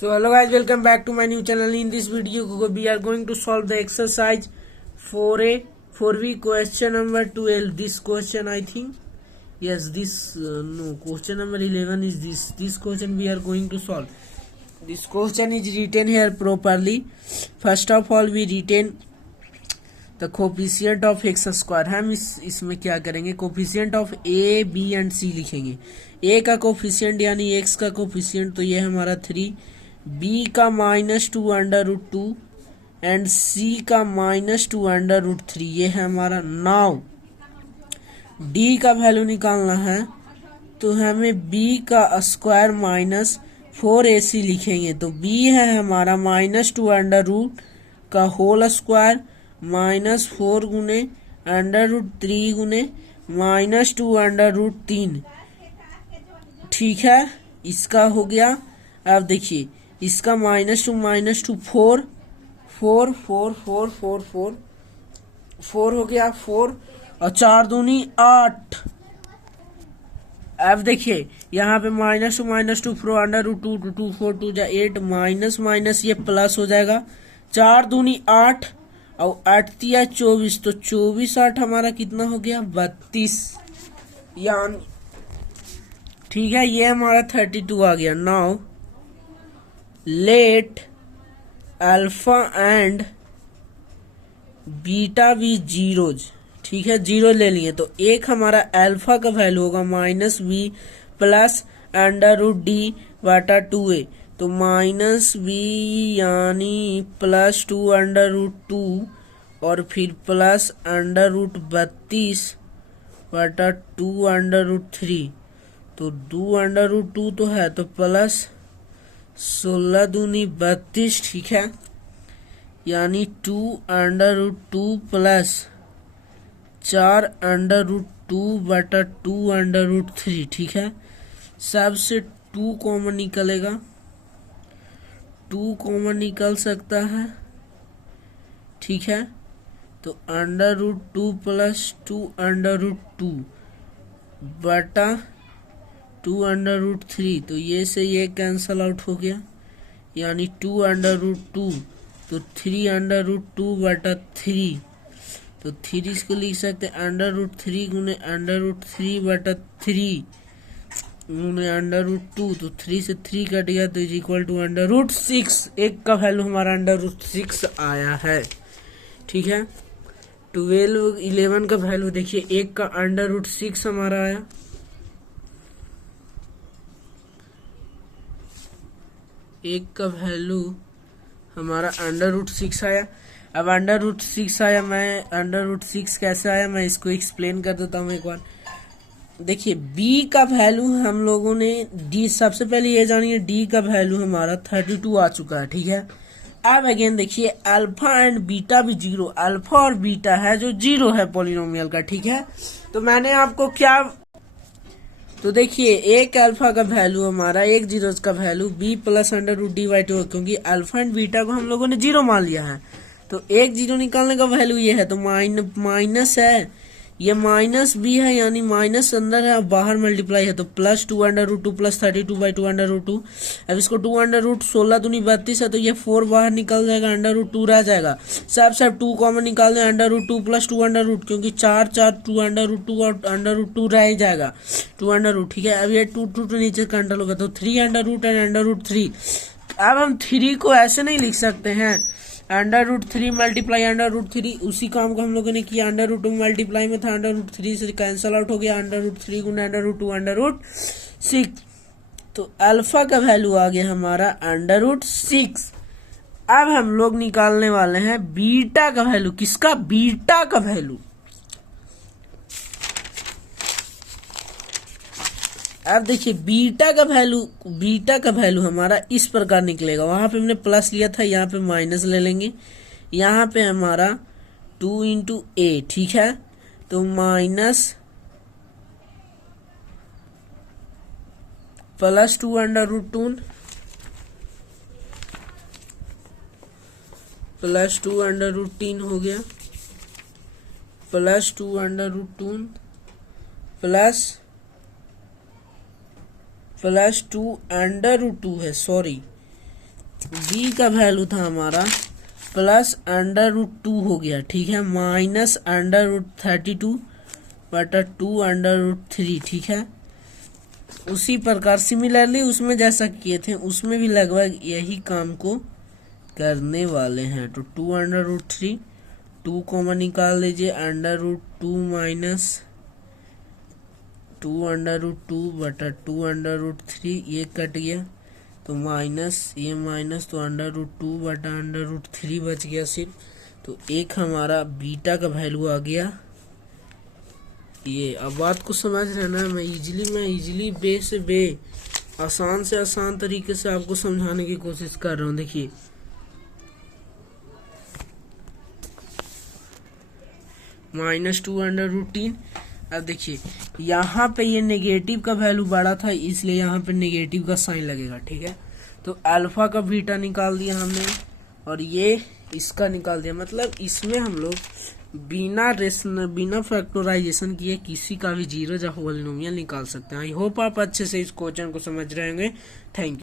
So hello guys, welcome back to my new channel. In this video we are going to solve the exercise 4A 4B question number 12. This question I think question number 11 is this question we are going to solve. This question is written here properly. First of all we written the coefficient of x square. हम इसमें क्या करेंगे, coefficient of A B and C लिखेंगे. A का coefficient यानी x का coefficient तो ये हमारा 3, बी का -2√2 एंड सी का -2√3 ये है हमारा. नाउ डी का वैल्यू निकालना है तो हमें बी का स्क्वायर -4ac लिखेंगे. तो बी है हमारा -2 का होल स्क्वायर -4 गुने √3 गुने -2√3. ठीक है, इसका हो गया. अब देखिए इसका -2 4 4 4 4 4 4 4 हो गया 4 और 4 दूनी 8. अब देखिए यहाँ पे -2 √2 2 4 2 जा 8 माइनस ये प्लस हो जाएगा. 4 दूनी 8 और 8 तिया 24 तो 24 8 हमारा कितना हो गया 32. यानी ठीक है, ये हमारा 32 आ गया. Now let alpha and beta भी जीरोज. ठीक है, जीरो ले लिए तो एक हमारा अल्फा का वैल्यू होगा -b प्लस √d/2a. तो -b यानी +2√2 और फिर प्लस √32/2√3. तो 2√2 तो है तो प्लस 16 दूनी 32. ठीक है, यानी 2√2 प्लस 4√2/2√3. ठीक है, सबसे 2 कॉमन निकलेगा, 2 कॉमन निकल सकता है. ठीक है, तो √2 प्लस 2√2 बटा 2√3 तो ये से ये कैंसल आउट हो गया. यानी 2√2 तो 3√2/3 तो 3 इसको लिख सकते हैं √3 गुने √3/3 गुने √2 तो 3 से 3 कट गया तो इज इक्वल टू √6. एक का वैल्यू हमारा √6 आया है. ठीक है, 12 11 का वैल्यू देखिए, एक का √6 हमारा आया. एक का वैल्यू हमारा √6 आया. अब √6 आया, मैं √6 कैसे आया मैं इसको एक्सप्लेन कर देता हूँ एक बार. देखिए b का वैल्यू हम लोगों ने d, सबसे पहले ये जानिए d का वैल्यू हमारा 32 आ चुका है. ठीक है, अब अगेन देखिए अल्फा एंड बीटा भी जीरो, अल्फा और बीटा है जो जीरो है पॉलिनोमियल का. ठीक है, तो मैंने आपको क्या, तो देखिए एक अल्फा का वैल्यू हमारा, एक जीरो का वैल्यू b प्लस √d/2 क्योंकि अल्फा एंड बीटा को हम लोगों ने जीरो मान लिया है. तो एक जीरो निकालने का वैल्यू ये है तो माइनस है, ये -b है यानी माइनस अंदर है बाहर मल्टीप्लाई है तो प्लस 2√2 प्लस 32/2√2. अब इसको 2√16 दूनी 32 है तो ये 4 बाहर निकल जाएगा, √2 रह जाएगा. सब 2 कॉमन निकाल दें, √2 प्लस 2 क्योंकि 4 2√2 और √2 रह ही जाएगा 2 ठीक है, अब ये 2 नीचे कंट्रोल होगा तो 3 एंड √3. अब हम 3 को ऐसे नहीं लिख सकते हैं √3 मल्टीप्लाई √3. उसी काम को हम लोगों ने किया, √2 मल्टीप्लाई में था, √3 से कैंसल आउट हो गया, √3 गुना √2 √6. तो अल्फा का वैल्यू आ गया हमारा √6. अब हम लोग निकालने वाले हैं बीटा का वैल्यू. किसका? बीटा का वैल्यू. अब देखिए बीटा का वैल्यू हमारा इस प्रकार निकलेगा. वहां पे हमने प्लस लिया था, यहाँ पे माइनस ले लेंगे. यहाँ पे हमारा 2 × a. ठीक है, तो माइनस प्लस 2√2 प्लस 2√3 हो गया प्लस 2√2 प्लस +2 √2 है, सॉरी बी का वैल्यू था हमारा प्लस √2 हो गया, ठीक है, माइनस √32 बटा 2√3, ठीक है। उसी प्रकार सिमिलरली उसमें जैसा किए थे उसमें भी लगभग यही काम को करने वाले हैं। तो 2√3, 2 कॉमन निकाल लीजिए, √2 माइनस 2√2 बटा 2√3, ये कट गया तो माइनस, ये माइनस, तो √2 बटा √3 बच गया सिर्फ। तो एक हमारा बीटा का वैल्यू आ गया ये। अब बात को समझ रहे ना, मैं इजीली बे से बे आसान से आसान तरीके से आपको समझाने की कोशिश कर रहा हूँ। देखिए माइनस 2√3। अब देखिए यहाँ पे ये नेगेटिव का वैल्यू बड़ा था इसलिए यहाँ पे नेगेटिव का साइन लगेगा, ठीक है। तो अल्फा का बीटा निकाल दिया हमने और ये इसका निकाल दिया। मतलब इसमें हम लोग बिना फैक्टराइजेशन किए किसी का भी जीरो या पॉलिनोमियल निकाल सकते हैं। आई होप आप अच्छे से इस क्वेश्चन को समझ रहे होंगे। Thank you.